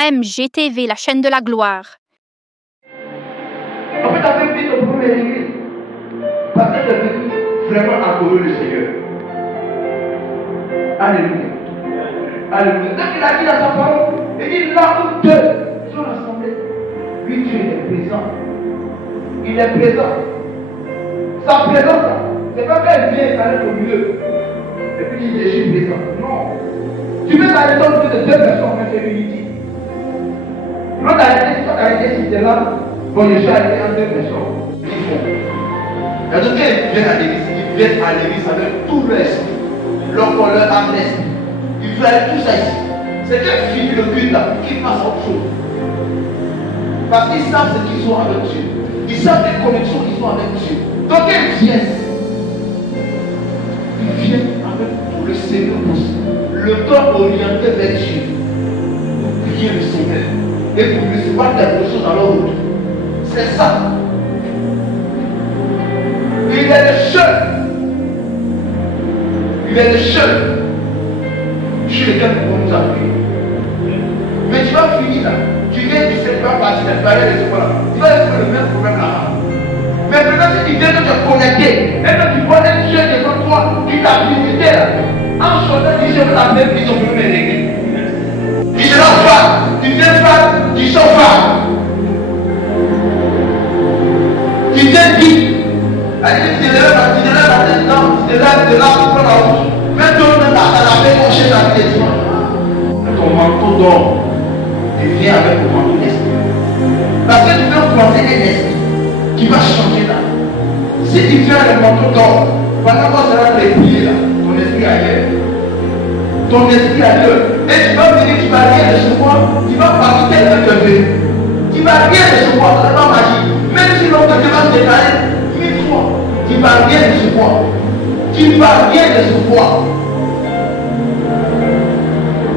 MGTV, la chaîne de la gloire. En fait, avec lui, ton premier église. Parce que tu es devenu vraiment amoureux du Seigneur. Alléluia. Alléluia. Donc il a dit à sa parole, il dit là où deux sont rassemblés, lui Dieu est présent. Il est présent. Sa présence, c'est pas qu'elle vient s'arrêter au milieu. Et puis il dit je suis présent. Non. Tu peux t'arrêter au milieu de deux personnes, mais c'est l'unité. Quand tu as arrêté si tu es là, bon, je suis arrêté en deux personnes. Ils font. Il y a d'autres qui viennent à l'église, ils viennent à l'église avec tout leur esprit, leur colère, âme d'esprit. Ils veulent aller tout ça ici. C'est quel fille le culte là qui fasse autre chose. Parce qu'ils savent ce qu'ils sont avec Dieu. Ils savent les connexions qu'ils ont avec Dieu. Donc ils viennent avec tout le Seigneur possible. Le corps orienté vers Dieu. Pour prier le Seigneur. Et pour recevoir quelque chose dans leur route. C'est ça. Il est le seul. Il est le seul. Sur lequel nous pouvons nous appuyer. Mais tu vas finir là. Tu viens du tu vas partir de la barrière de ce là. Tu vas trouver le même problème là. Mais maintenant, si tu viens de te connecter, et que tu vois un Dieu devant toi qui t'a visité là, en chantant, tu sais que la même vision pour nous l'église. Tu seras femme, tu viens femme, tu sors femme. Tu viens vite. Allez, tu te lèves la tête, tu te lèves de là, tu prends la route. Même toi, tu as la paix, on cherche la vie. Ton manteau d'or, tu viens avec ton manteau d'esprit. Parce que tu veux croiser un esprit qui va changer là. Si tu viens avec le manteau d'or, pendant qu'on sera prier là, ton esprit ailleurs. Ton esprit ailleurs. Et tu vas venir, tu vas rien recevoir, tu vas parler tel que tu veux. Tu vas rien recevoir, ça va magie. Même si l'on te va se déclarer 1000 fois, tu vas rien recevoir. Tu vas rien recevoir.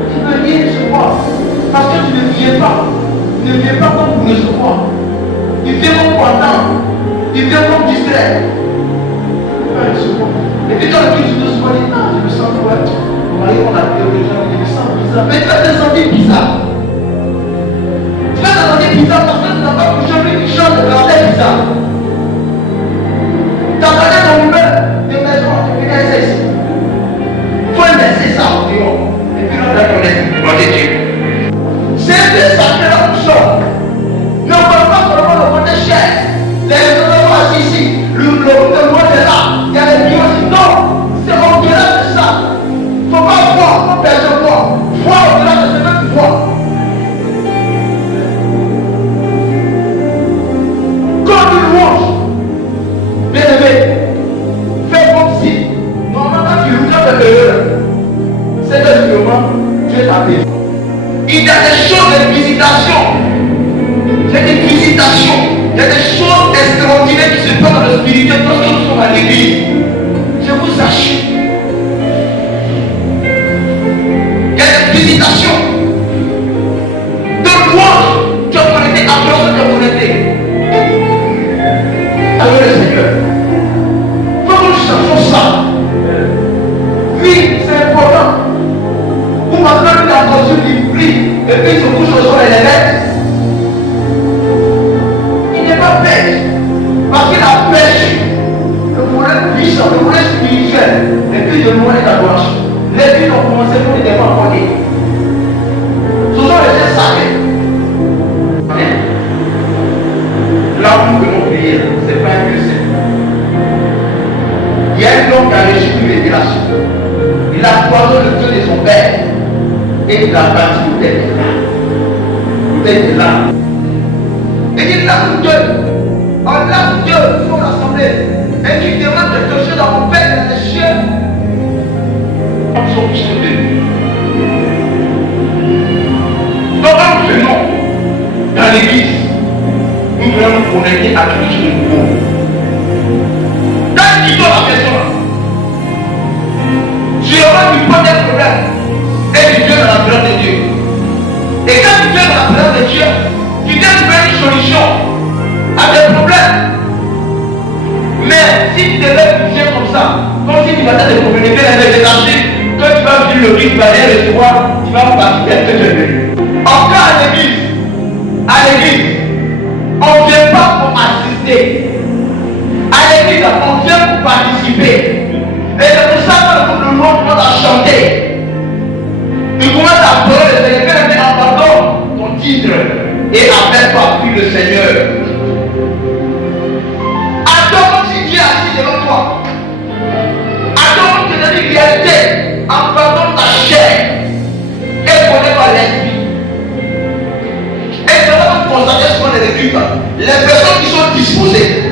Tu ne veux rien recevoir. Parce que tu ne viens pas. Tu ne viens pas comme pour recevoir. Tu viens comme pendant. Tu viens comme distrait. Tu ne vas pas recevoir. Et puis quand tu te sois dit, ah, je me sens correct. On va aller on a pris les gens, je me sens bizarre. Mais tu vas te sentir bizarre. Tu vas te sentir bizarre parce que tu n'as pas bougé une chose de caractère bizarre. Tu as parlé ton humeur de maison, tu peux laisser ici. Il faut laisser ça au dehors. Et puis l'on va connaître le bon Dieu. C'est un peu sacré là où sort. Ne parle pas seulement le côté cher. Les gens assis ici. Le monde est là. Il y a les biens aussi. Non. C'est au-delà de ça. Il ne faut pas voir comme personne voit. Voir au-delà de ce que tu vois. Quand tu louanges, bien aimé, fais comme si, normalement tu loues dans le cœur. C'est que sûrement, Dieu t'a béni. Il y a des choses de visitation. Il y a des visitations. Il y a des choses extraordinaires qui se passent dans le spirituel lorsque nous sommes à l'église. Je vous assure. Il y a des visitations. De louange, tu as connecté à personne qui a connecté. Alors le Seigneur. Il faut que nous sachions ça. Oui, c'est important. Vous pensez que la conscience qui prie et puis il se couche au sol et les bêtes. Il n'est pas bête. Parce qu'il a pêché le volet puissant, le volet spirituel. Et puis de loin est d'adoration. Les filles ont commencé pour les défendre en ligne. Ce sont les gens sacrés. L'amour que nous prions, ce n'est pas un musée. Il y a un homme qui a reçu une révélation. Il a croisé le Dieu de son père. Et il a bâti l'hôtel de là. L'hôtel de là. Et il là où Dieu. En là où Dieu, il faut rassembler. Et tu demandes quelque chose à mon père dans les cieux. Nous sommes sauvés. Donc quand nous venons dans l'église, nous voulons nous connecter à quelque chose de nouveau. Quand tu dis la personne, tu auras du bon des problèmes. Et tu viens dans la présence de Dieu. Et quand tu viens dans la présence de Dieu, tu viens trouver une solution à tes problèmes. Mais si tu te lèves, tu viens comme ça, comme si tu vas te communiquer avec les archives, quand tu vas vivre le Christ, tu vas les recevoir, tu vas partir de ce que tu es venu. Encore à l'église, disposé.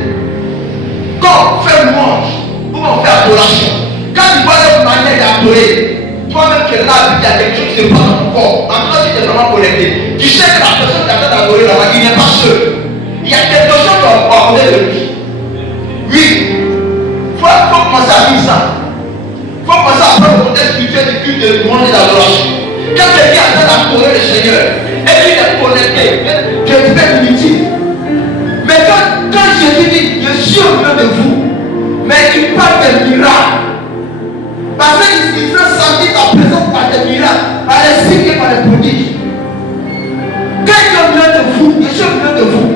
Quand on fait louange, ou on fait adoration, quand tu vois leur manière d'adorer, toi-même tu es là, il y a quelque chose qui se passe dans ton corps. En tout cas, si tu es vraiment connecté, tu sais que la personne qui a train d'adorer là-bas, il n'est pas seul. Il y a quelque chose qu'on va aborder de lui. Oui, il faut commencer à vivre ça. Il faut commencer à prendre le contexte spirituel du culte de louange et d'adoration. Quand quelqu'un est en train d'adorer le Seigneur, et qu'il est connecté, Dieu fait inutile. Mais quand Jésus dit, je suis au milieu de vous, mais il parle des miracles. Parce qu'il veut sentir ta présence par des miracles, par les signes et par les prodiges. Quand il est au milieu de vous, je suis au milieu de vous.